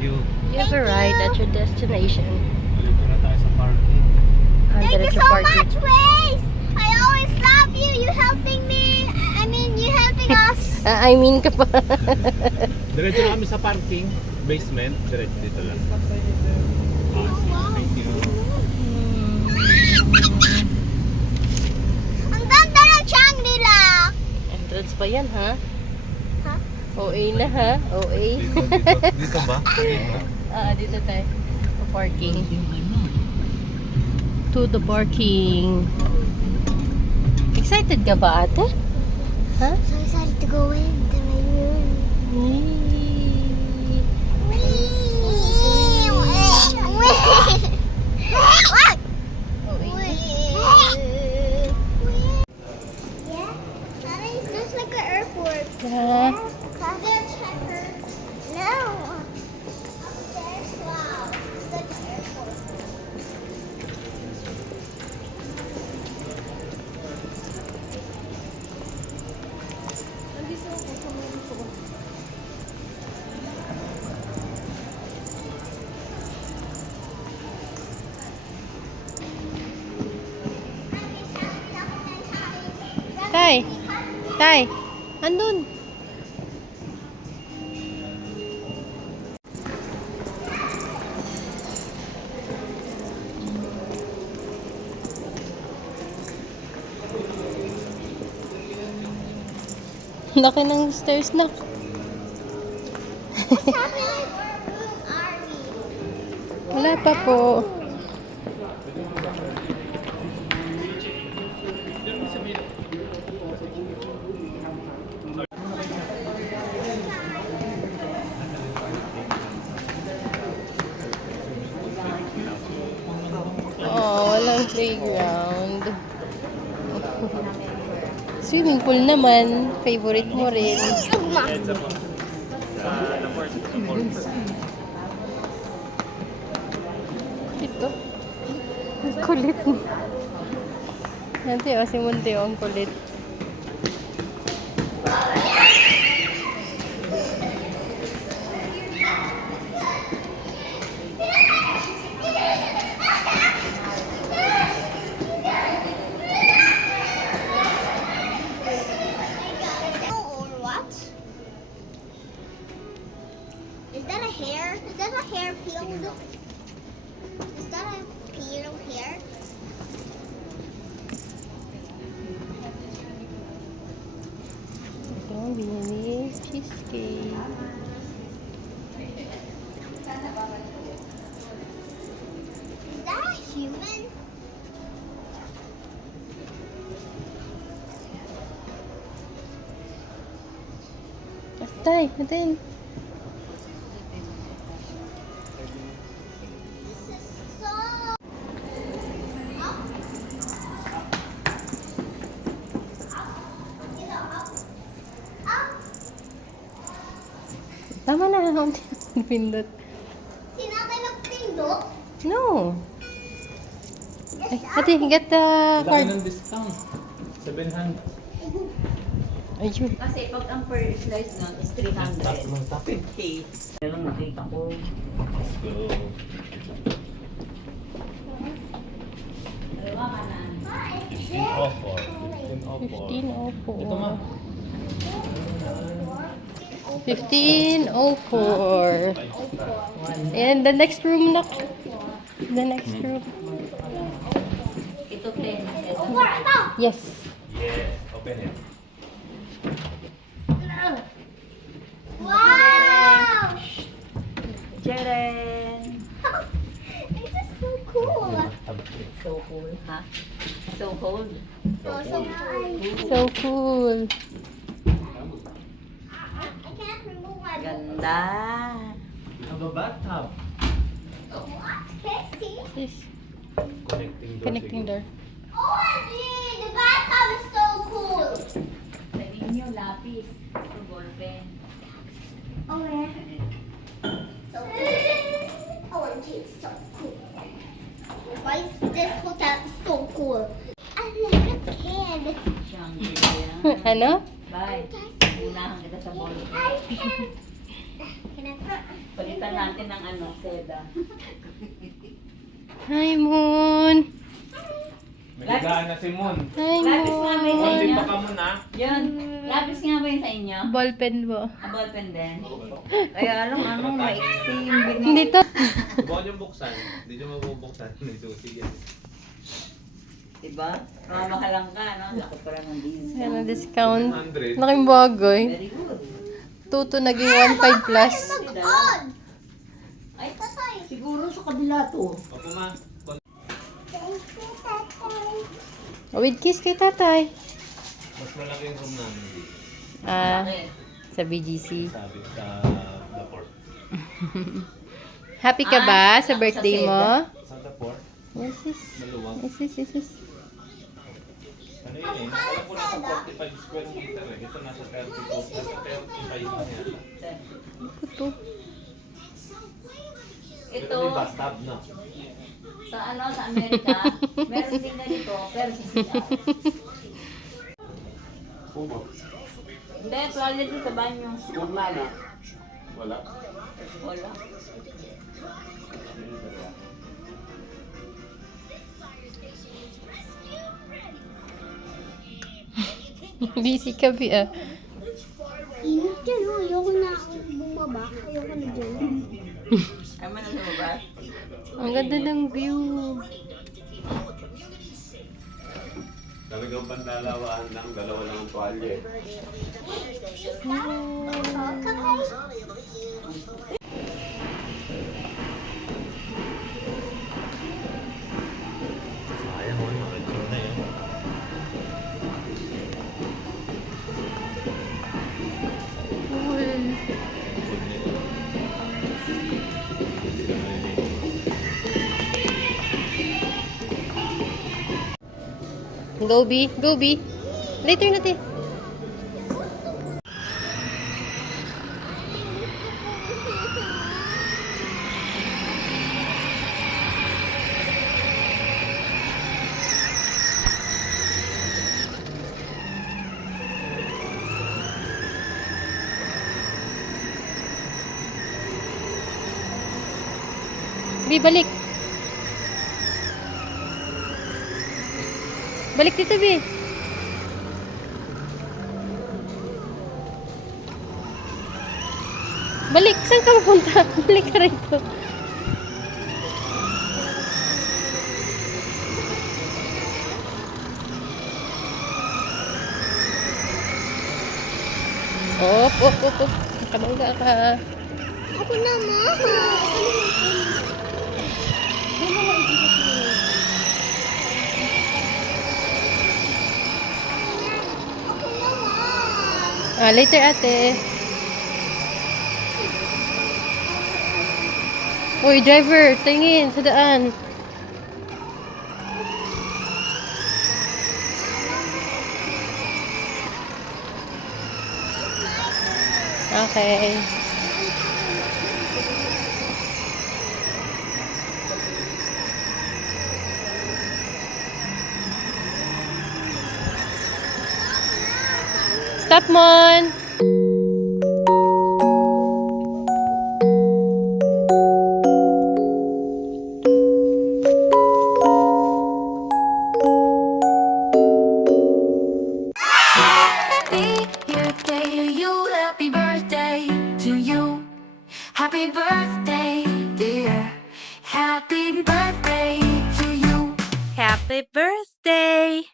you. You have arrived at your destination. Dito na tayo sa parking. Thank you Diretso so parking. much, Waze! I always love you. You helping me. I mean, you helping us. I mean ka pa. Diretso na kami sa parking. Basement. Diretso dito lang. Thank you. Ang ganda ng Shangri-La. Entrance pa yan, ha? Ha? OA na, ha? OA. Dito ba? Dito. Dito tayo. Sa parking. To the parking. Excited ka ba, ate? Ha? So excited to go into my room. What? Yeah, that is just like an airport. Yeah. There, checker. No. Upstairs, wow. It's like an airport. Tay. Tay. Andun. Laki ng stairs na. What's happening? Where are we? Wala pa po. Oh, walang playground. Swimming pool naman. Favorite mo rin. Ito. Ang kulit mo. Ate, si Monte, ang kulit. Or what? Is that a hair? Is that a hair peeled? Is that a peeled hair? Ito, binili. Cheesecake. Is that a human? Tay, natin. This is so. Tama na. Kaunti ang pindot. Sinabi nagpindot? No. Ay, ate, get the Laki card. ng discount. 700. Ayun. Kasi pag ang per slice nun is 300. Tatlong tapin. Okay. Pero nakita ko. So, Dalawa ka na. 15 off or 15 off or. 1504. Ito ma. 1504. And the next room na. The next room. Ito 10. Ito. Yes. Yes. Open it. Wow! Jeren! This is so cool. So cool, ha? So cold. Oh, so cool. So cool. I can't remove my book. Ganda! Have a bathtub. What? Can I see? Yes. Connecting door. Connecting door. OMG! The bathtub is so cool. Sa ninyo, lapis. Ito, ballpen. Oh, yeah. So cool. OMG, so cool. Why is this hotel so cool? I like a kid. Shangri-La. Ano? Bye. Unahan kita sa ballpen. I can. Can I Palitan natin ng ano, seda. Hi, Moon. Naghigaan na si Moon. Hi, Lapis nga ba yun sa Moon, di inyo? pa ka muna. Yun. Lapis nga ba yun sa inyo? Ballpen mo. Ballpen din. Kaya alam, maiksi yung binili. Dito. Subukan yung buksan. Hindi nyo mabubuksan. May susi yan. Diba? Mamamahalang ka, no? Laki pa lang ng diesel. Yan ang discount. 100. Laking bagay. Very good. Tuto naging 1.5 plus. On! Ay, siguro sa kabila to. Opo ma. Thank you, Tatay. With kiss kay tatay. Mas malaki yung room namin dito. Ah, Laki. sa BGC. Sabi sa The Port. Happy ka ba sa sa birthday seda. mo? Sa The Port? Yes, yes. Maluwag. Yes, yes, yes, yes. Ano yun eh? Alam ko nasa 45 square meter eh. Ito nasa 32. Nasa 35 na yata. Puto. Ito Ito, may bathtub na. sa ano, sa Amerika, meron din ganito, pero sa sila. Kubo. Hindi, toilet din sa banyo. Wala. Wala. Wala. Busy ka, Bi, ah. Init dyan, oh. Ayoko na bumaba. Ayoko na dyan. Ay mo na lumabas? Ang ganda ng view. Talagang pandalawaan lang. Dalawa lang ang tuwalya eh. Sayang mo, nakachor na yun. Cool. Go, B. Go, B. Later natin. B, balik. Balik dito, B. Balik. Saan ka mapunta? Balik ka rito. Op, op, op, op. Nakabangga ka. Ako na, Ma. Ako na, Ma. Ah, later, ate. Uy, driver, tingin sa daan. Okay. Stop, Mon! Happy birthday to you, happy birthday to you. Happy birthday, dear. Happy birthday to you. Happy birthday!